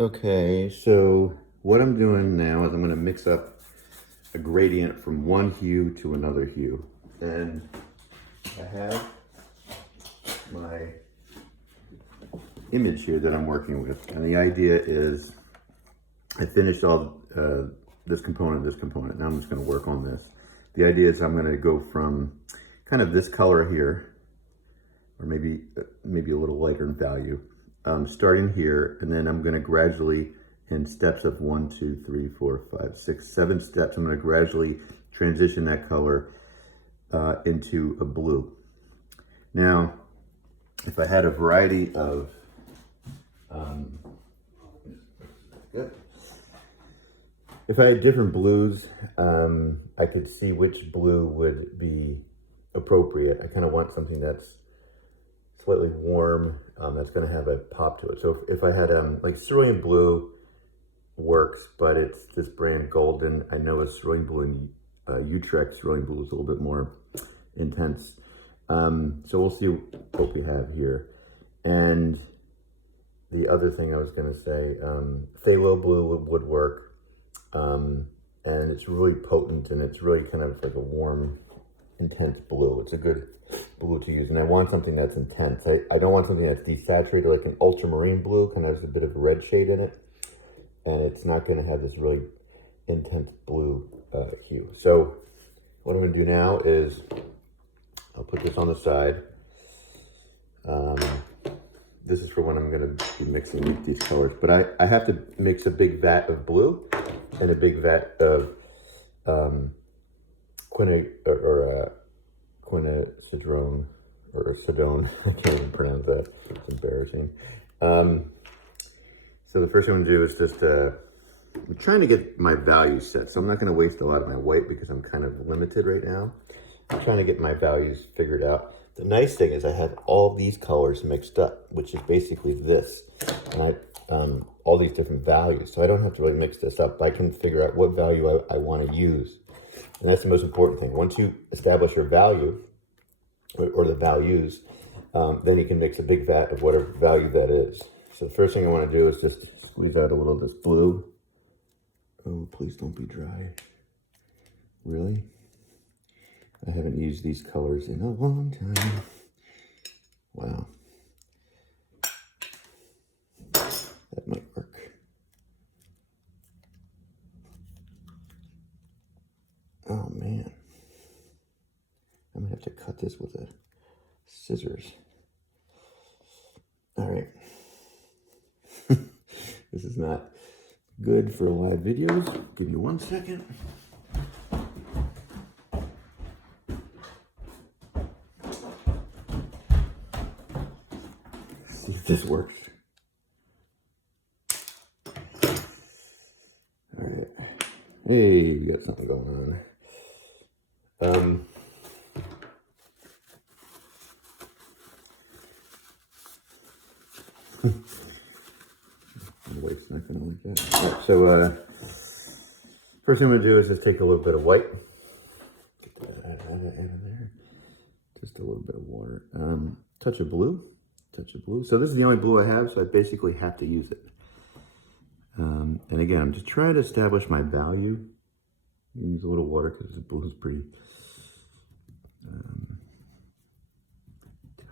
Okay, so what I'm doing now is I'm going to mix up a gradient from one hue to another hue. And I have my image here that I'm working with. And the idea is I finished all this component. Now I'm just going to work on this. The idea is I'm going to go from kind of this color here, or maybe a little lighter in value, starting here, and then I'm going to gradually, in steps of 1, 2, 3, 4, 5, 6, 7 steps, I'm going to gradually transition that color into a blue. Now, if I had a variety of if I had different blues, I could see which blue would be appropriate. I kind of want something that's slightly warm, that's going to have a pop to it. So if I had like cerulean blue works, but it's this brand Golden. I know a cerulean blue in Utrecht cerulean blue is a little bit more intense. So we'll see what we have here. And the other thing I was going to say, phthalo blue would work. And it's really potent, and it's really kind of like a warm, intense blue. It's a good blue to use, and I want something that's intense. I don't want something that's desaturated, like an ultramarine blue, kind of has a bit of a red shade in it, and it's not going to have this really intense blue hue. So what I'm going to do now is I'll put this on the side. This is for when I'm going to be mixing these colors, but I have to mix a big vat of blue and a big vat of quinacridone or Sedone. I can't even pronounce that. It's embarrassing. So the first thing I'm going to do is just I'm trying to get my values set. So I'm not going to waste a lot of my white because I'm kind of limited right now. I'm trying to get my values figured out. The nice thing is I have all these colors mixed up, which is basically this. And all these different values. So I don't have to really mix this up. I can figure out what value I want to use. And that's the most important thing. Once you establish your value, or the values, then you can mix a big vat of whatever value that is. So the first thing I want to do is just squeeze out a little of this blue. Oh, please don't be dry. Really? I haven't used these colors in a long time. Wow. That might work. Oh man. I'm gonna have to cut this with a scissors. All right. This is not good for live videos. Give me 1 second. See if this works. All right. Hey, we got something going on. The white's not gonna like that. All right, so first thing I'm gonna do is just take a little bit of white. Get that out of there. Just a little bit of water. Touch of blue. So this is the only blue I have, so I basically have to use it. And again, I'm just trying to establish my value. Use a little water because the blue is pretty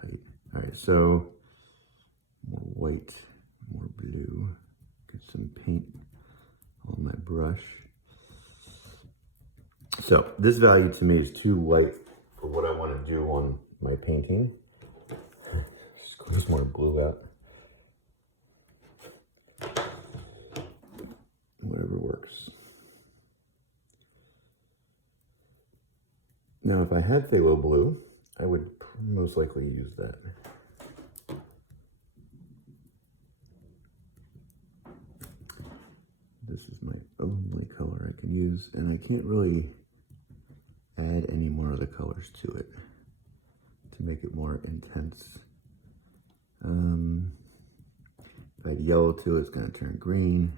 tight. All right, so more white, more blue. Get some paint on my brush. So this value to me is too light for what I want to do on my painting. Squeeze more glue out. Whatever works. Now, if I had phthalo blue, I would most likely use that. This is my only color I can use, and I can't really add any more of the colors to it to make it more intense. If I add yellow to it, it's going to turn green.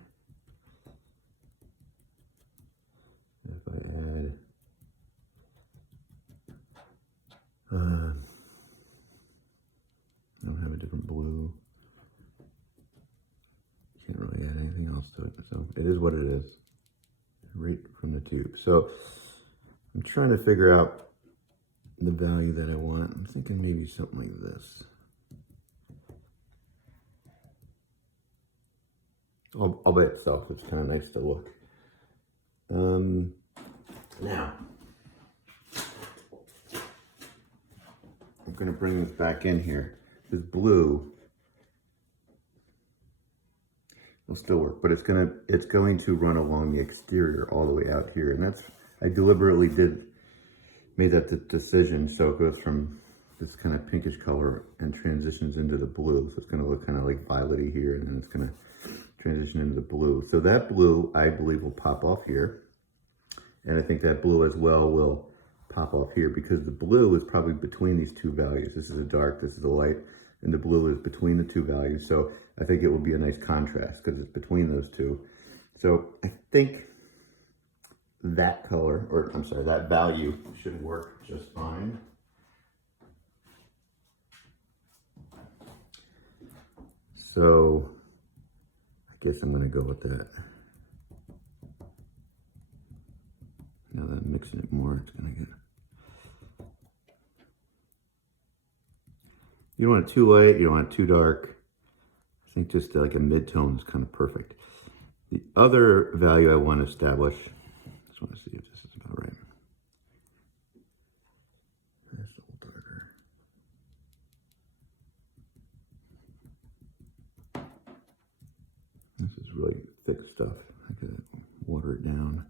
If I add I don't have a different blue. Can't really add So it is what it is, right from the tube. So I'm trying to figure out the value that I want. I'm thinking maybe something like this. All by itself, it's kind of nice to look. Now, I'm going to bring this back in here. This blue will still work, but it's going to run along the exterior all the way out here, and that's, I deliberately made that decision so it goes from this kind of pinkish color and transitions into the blue. So it's going to look kind of like violety here, and then it's going to transition into the blue. So that blue, I believe, will pop off here. And I think that blue as well will pop off here, because the blue is probably between these two values. This is a dark, this is a light, and the blue is between the two values. So I think it will be a nice contrast because it's between those two. So I think that color, or I'm sorry, that value should work just fine. So I guess I'm going to go with that. Now that I'm mixing it more, it's going to get... You don't want it too light, you don't want it too dark. I think just like a mid-tone is kind of perfect. The other value I want to establish, I just want to see if this is about right. That's a little darker. This is really thick stuff. I could water it down.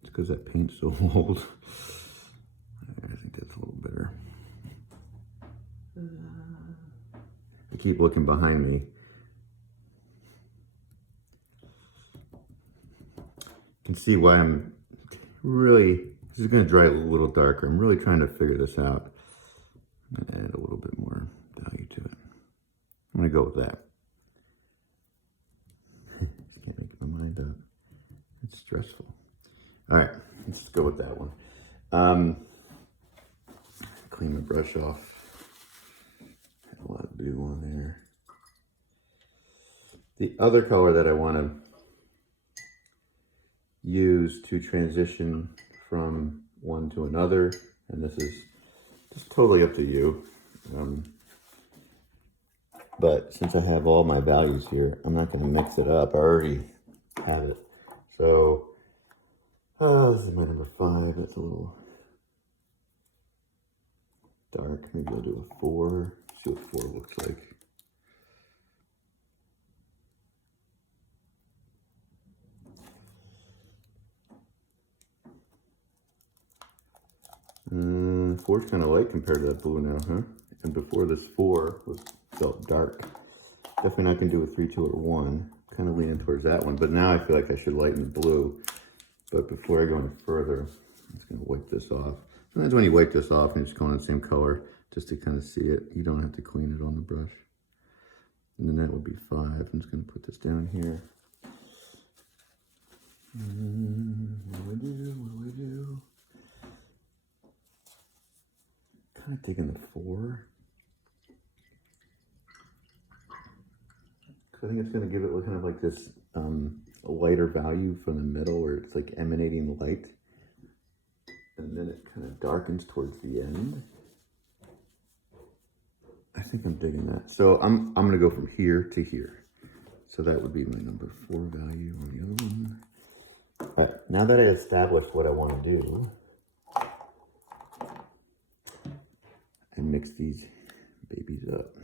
It's because that paint's so old. I think that's a little better. I keep looking behind me. You can see why I'm really, this is going to dry a little darker. I'm really trying to figure this out. I'm going to add a little bit more value to it. I'm going to go with that. Just can't make my mind up. It's stressful. All right, let's just go with that one. Clean my brush off. Had a lot of blue on there. The other color that I want to use to transition from one to another, and this is just totally up to you. But since I have all my values here, I'm not going to mix it up. I already have it. So, this is my number 5. That's a little dark. Maybe I'll do a 4. See what 4 looks like. Four's kind of light compared to that blue now, huh? And before this 4 felt dark. Definitely not going to do a 3, 2, or 1. Kind of leaning towards that one. But now I feel like I should lighten the blue. But before I go any further, I'm just going to wipe this off. Sometimes when you wipe this off and you just go on the same color, just to kind of see it, you don't have to clean it on the brush. And then that would be 5. I'm just going to put this down here. What do I do? Kind of taking the 4. I think it's going to give it kind of like this a lighter value from the middle, where it's like emanating light, and then it kind of darkens towards the end. I think I'm digging that. So I'm going to go from here to here. So that would be my number 4 value on the other one. All right, now that I established what I want to do, I mix these babies up.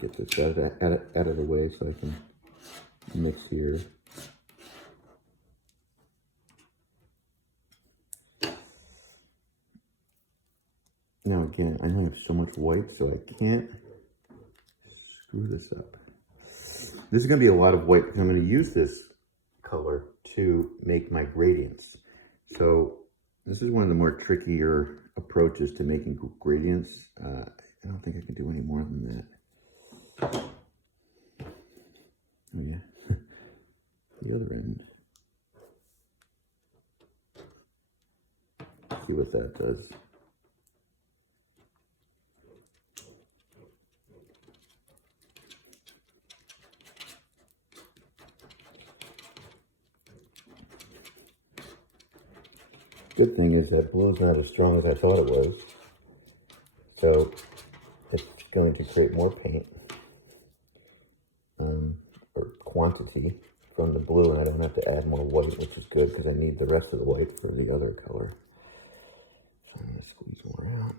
Get this out of the way so I can mix here. Now again, I know I have so much white, so I can't screw this up. This is going to be a lot of white because I'm going to use this color to make my gradients. So this is one of the more trickier approaches to making gradients. I don't think I can do any more than that. Oh yeah, the other end. see what that does. Good thing is that blue is not as strong as I thought it was. So it's going to create more paint, or quantity from the blue, and I don't have to add more white, which is good because I need the rest of the white for the other color. So I'm going to squeeze more out.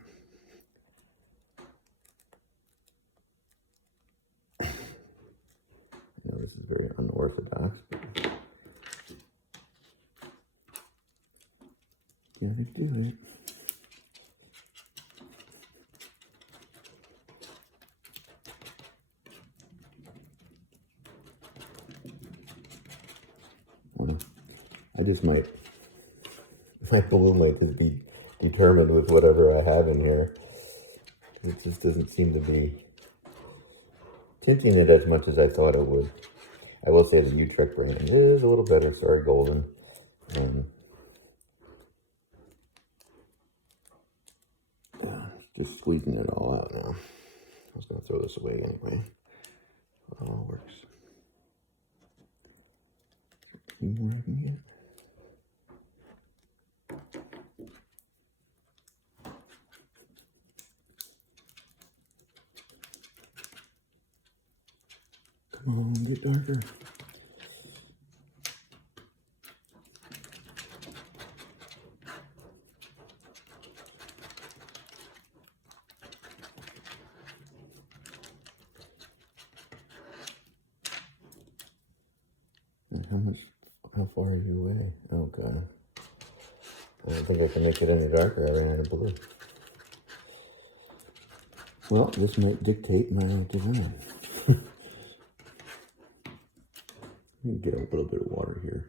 I know this is very unorthodox, but gotta do it. I just might, my balloon might just be determined with whatever I have in here. It just doesn't seem to be tinting it as much as I thought it would. I will say the Utrecht brand is a little better. Sorry, Golden. Just squeezing it all out now. I was going to throw this away anyway. It all works. A few more I can get. Come on, get darker. How far are you away? Oh God. I don't think I can make it any darker. I ran out of blue. Well, this might dictate my design. Let me get a little bit of water here.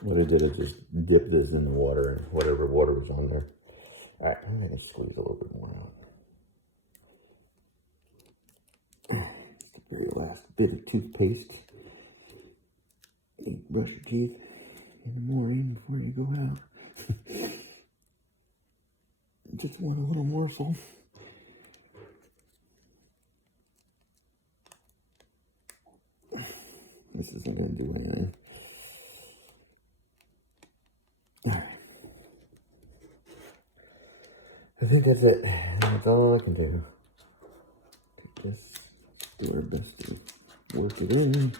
What I did is just dip this in the water and whatever water was on there. All right, I'm going to squeeze a little bit more out. The very last bit of toothpaste. You brush your teeth in the morning before you go out. Just want a little morsel. This isn't going to do anything. All right. I think that's it. That's all I can do. Just do our best to work it in.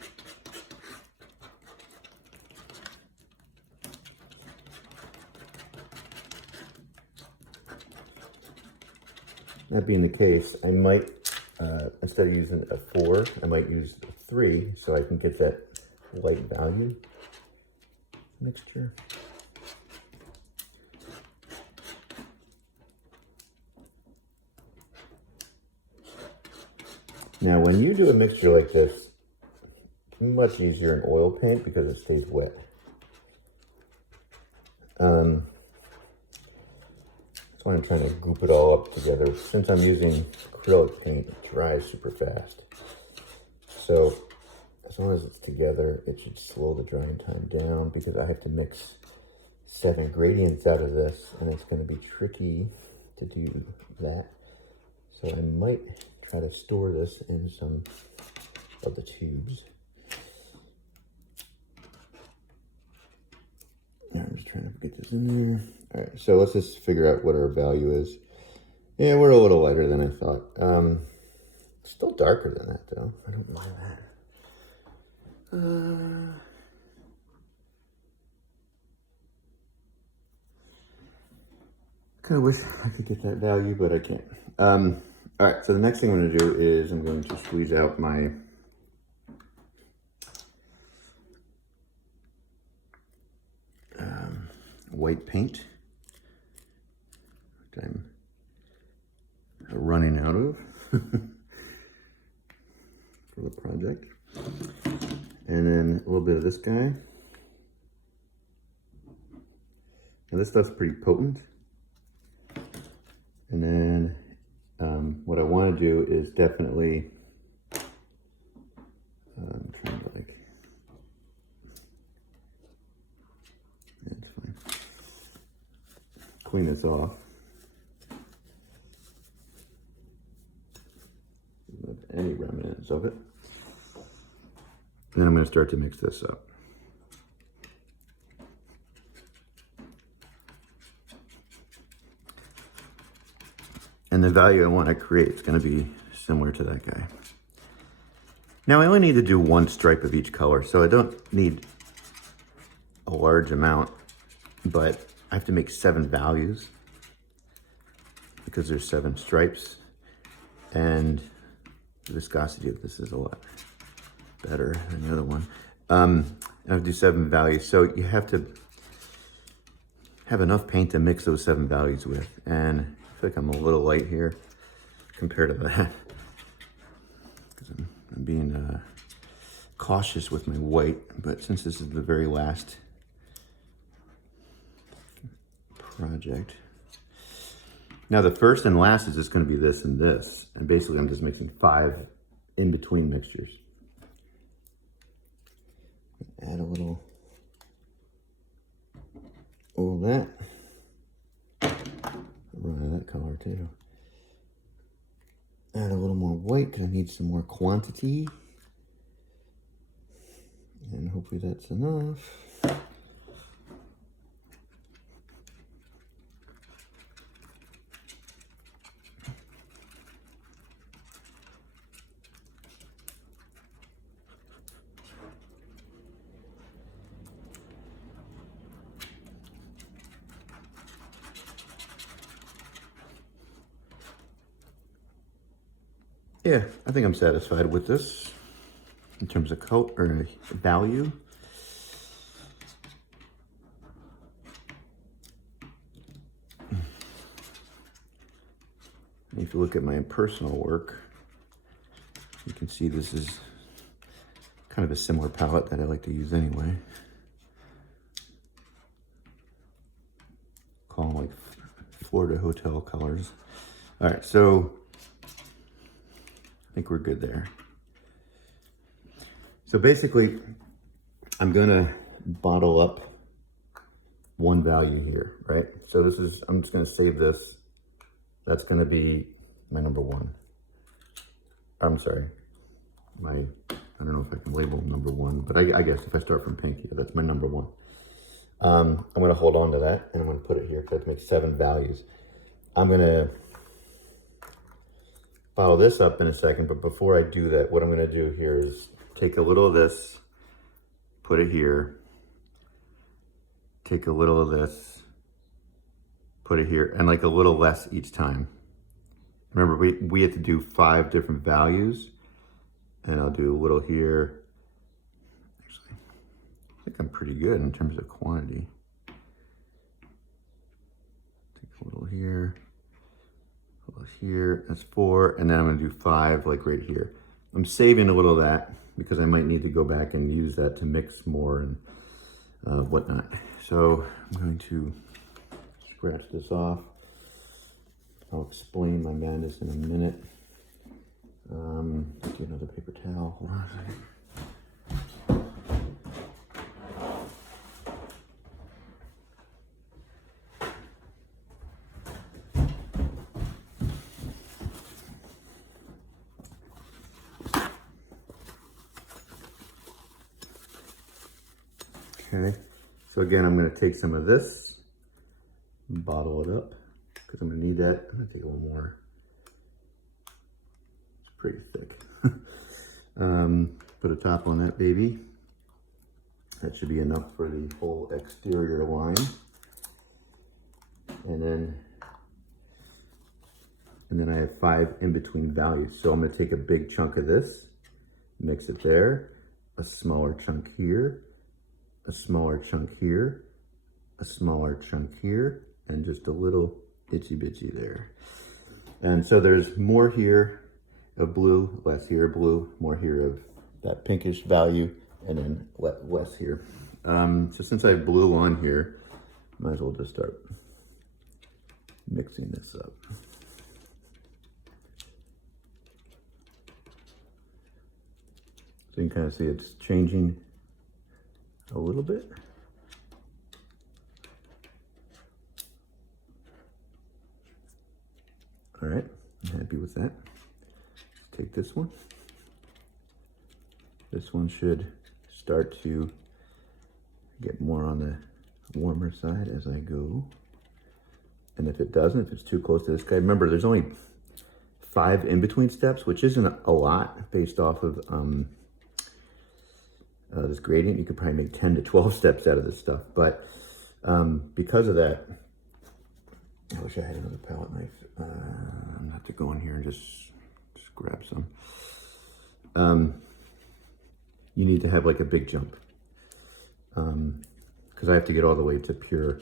That being the case, I might, instead of using a 4, I might use a 3 so I can get that light value mixture. Now, when you do a mixture like this, it's much easier in oil paint because it stays wet. That's why I'm trying to goop it all up together. Since I'm using acrylic paint, it dries super fast. So as long as it's together, it should slow the drying time down because I have to mix 7 gradients out of this, and it's going to be tricky to do that. So I might try to store this in some of the tubes. I'm just trying to get this in there. All right, so let's just figure out what our value is. Yeah, we're a little lighter than I thought. Still darker than that, though. I don't mind that. Kind of wish I could get that value, but I can't. All right, so the next thing I'm going to do is I'm going to squeeze out my white paint, which I'm running out of for the project. And then a little bit of this guy. Now this stuff's pretty potent. And then what I want to do is definitely I'm trying to clean this off. Not any remnants of it. And then I'm going to start to mix this up. And the value I want to create is going to be similar to that guy. Now I only need to do one stripe of each color, so I don't need a large amount, but I have to make 7 values because there's 7 stripes, and the viscosity of this is a lot better than the other one. I have to do 7 values, so you have to have enough paint to mix those 7 values with, and I feel like I'm a little light here compared to that because I'm being cautious with my white, but since this is the very last project. Now the first and last is just going to be this and this, and basically I'm just mixing 5 in between mixtures. Add a little of that. Run that color too. Add a little more white because I need some more quantity. And hopefully that's enough. Yeah, I think I'm satisfied with this in terms of color or value. If you look at my personal work, you can see this is kind of a similar palette that I like to use anyway. Call them like Florida hotel colors. All right, so I think we're good there. So basically, I'm gonna bottle up one value here, right? So this is, I'm just gonna save this. That's gonna be my number 1. I'm sorry, I don't know if I can label number 1, but I guess if I start from pink here, that's my number 1. I'm gonna hold on to that and I'm gonna put it here because I have to make 7 values. I'm gonna bottle this up in a second, but before I do that, what I'm gonna do here is take a little of this, put it here, take a little of this, put it here, and like a little less each time. Remember, we have to do 5 different values, and I'll do a little here. Actually, I think I'm pretty good in terms of quantity. Take a little here, a little here, that's 4, and then I'm gonna do 5 like right here. I'm saving a little of that because I might need to go back and use that to mix more and whatnot. So I'm going to scratch this off. I'll explain my madness in a minute. Get another paper towel. Hold on a second. Okay, so again, I'm going to take some of this, bottle it up, because I'm going to need that. I'm going to take a little more. It's pretty thick. Put a top on that baby. That should be enough for the whole exterior line. And then I have 5 in between values. So I'm going to take a big chunk of this, mix it there, a smaller chunk here, a smaller chunk here, a smaller chunk here, and just a little itsy bitsy there. And so there's more here of blue, less here of blue, more here of that pinkish value, and then less here. So since I have blue on here, might as well just start mixing this up. So you can kind of see it's changing a little bit. I'm happy with that. Take this one. This one should start to get more on the warmer side as I go. And if it doesn't, if it's too close to this guy, remember there's only 5 in between steps, which isn't a lot based off of this gradient. You could probably make 10 to 12 steps out of this stuff, but because of that, I wish I had another palette knife. I'm gonna have to go in here and just grab some. You need to have like a big jump, because I have to get all the way to pure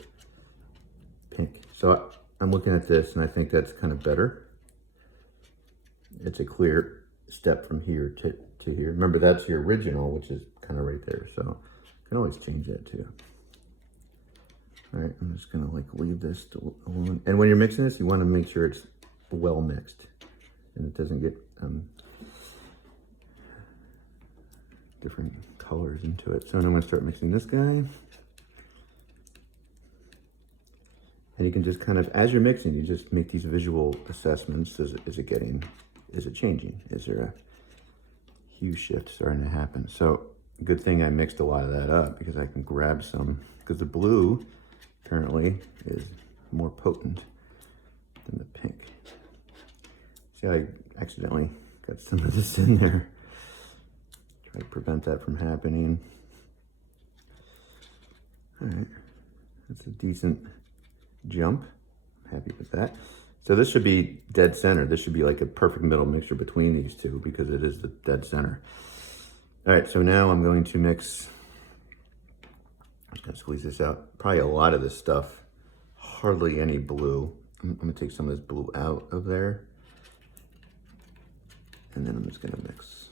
pink. So I'm looking at this and I think that's kind of better. It's a clear step from here to here. Remember, that's the original, which is kind of right there. So I can always change that too. All right, I'm just gonna like leave this alone. And when you're mixing this, you want to make sure it's well mixed and it doesn't get different colors into it. So now I'm gonna start mixing this guy. And you can just kind of, as you're mixing, you just make these visual assessments. Is it changing? Is there a hue shift starting to happen? So good thing I mixed a lot of that up, because I can grab some, because the blue apparently is more potent than the pink. See, I accidentally got some of this in there. Try to prevent that from happening. All right, that's a decent jump. I'm happy with that. So this should be dead center. This should be like a perfect middle mixture between these two, because it is the dead center. All right, so now I'm going to mix, I'm just gonna squeeze this out. Probably a lot of this stuff, hardly any blue. I'm gonna take some of this blue out of there. And then I'm just gonna mix.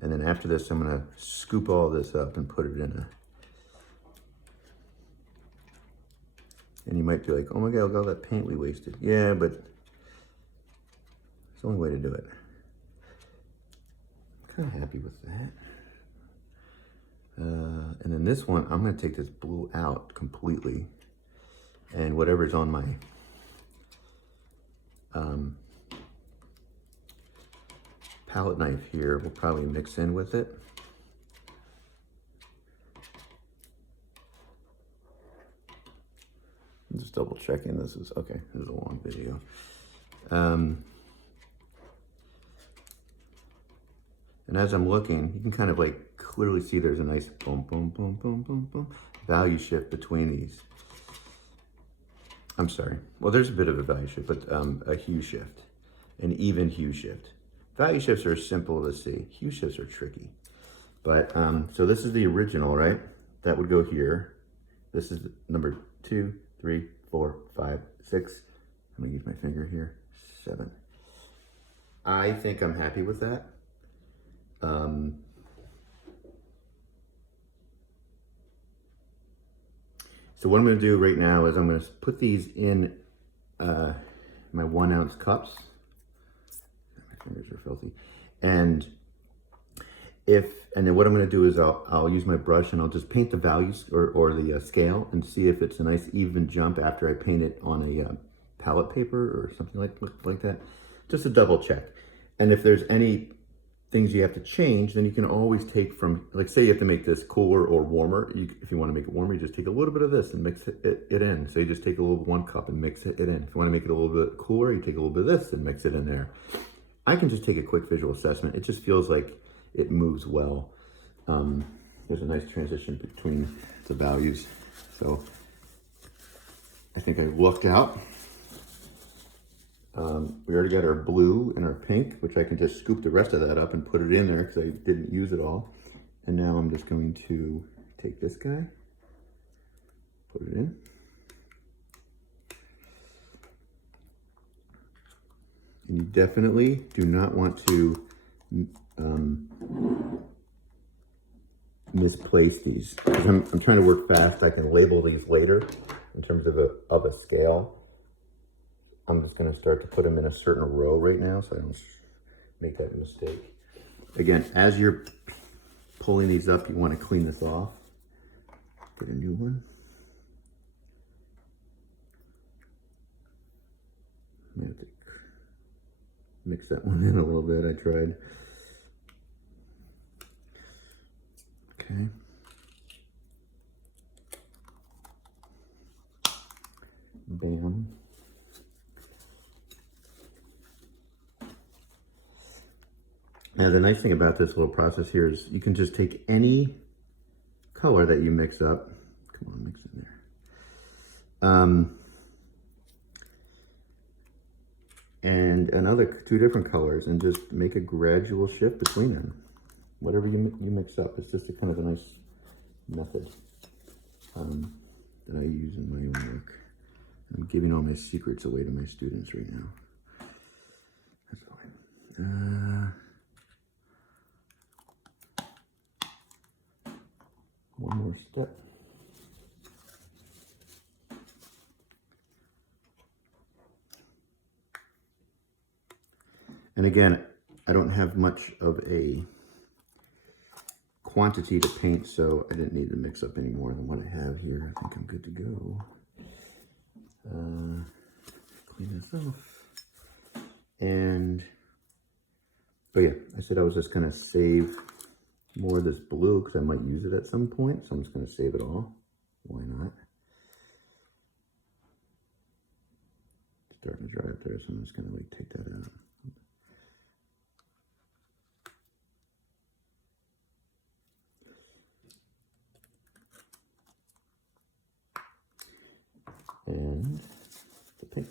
And then after this, I'm gonna scoop all this up and put it in a, and you might be like, oh my God, look at all that paint we wasted. Yeah, but it's the only way to do it. I'm kind of happy with that. And then this one, I'm gonna take this blue out completely. And whatever's on my palette knife here, we'll probably mix in with it. I'm just double checking this is, okay, this is a long video. And as I'm looking, you can kind of like clearly see there's a nice boom, boom, boom, boom, boom, boom, value shift between these. I'm sorry, well, there's a bit of a value shift, but a hue shift, an even hue shift. Value shifts are simple to see. Hue shifts are tricky. But, so this is the original, right? That would go here. This is number 2, 3, 4, 5, 6. I'm gonna use my finger here. 7. I think I'm happy with that. So what I'm gonna do right now is I'm gonna put these in my 1 ounce cups. My fingers are filthy. And then what I'm gonna do is I'll use my brush and I'll just paint the values or the scale and see if it's a nice even jump after I paint it on a palette paper or something like that, just to double check. And if there's any things you have to change, then you can always take from, like say you have to make this cooler or warmer. If you want to make it warmer, you just take a little bit of this and mix it in. So you just take a little 1 cup and mix it in. If you want to make it a little bit cooler, you take a little bit of this and mix it in there. I can just take a quick visual assessment. It just feels like it moves well. There's a nice transition between the values. So I think I lucked out. We already got our blue and our pink, which I can just scoop the rest of that up and put it in there because I didn't use it all. And now I'm just going to take this guy, put it in. And you definitely do not want to misplace these. I'm trying to work fast. I can label these later in terms of a scale. I'm just going to start to put them in a certain row right now so I don't make that mistake. Again, as you're pulling these up, you want to clean this off. Get a new one. mix that one in a little bit. I tried. Okay. Bam. Now the nice thing about this little process here is you can just take any color that you mix up. Come on, mix in there. And another 2 different colors, and just make a gradual shift between them. Whatever you mix up, it's just a kind of a nice method that I use in my own work. I'm giving all my secrets away to my students right now. That's fine. One more step. And again, I don't have much of a quantity to paint, so I didn't need to mix up any more than what I have here. I think I'm good to go. Clean this off. And, oh yeah, I said I was just gonna save more of this blue because I might use it at some point, so I'm just gonna save it all. Why not? It's starting to dry up there, so I'm just gonna like take that out. And the pink.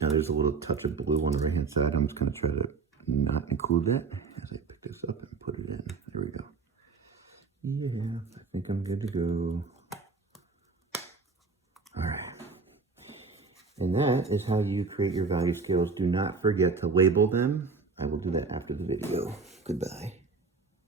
Now there's a little touch of blue on the right hand side. I'm just going to try to not include that as I pick this up and put it in. There we go. Yeah, I think I'm good to go. All right. And that is how you create your value scales. Do not forget to label them. I will do that after the video. Goodbye.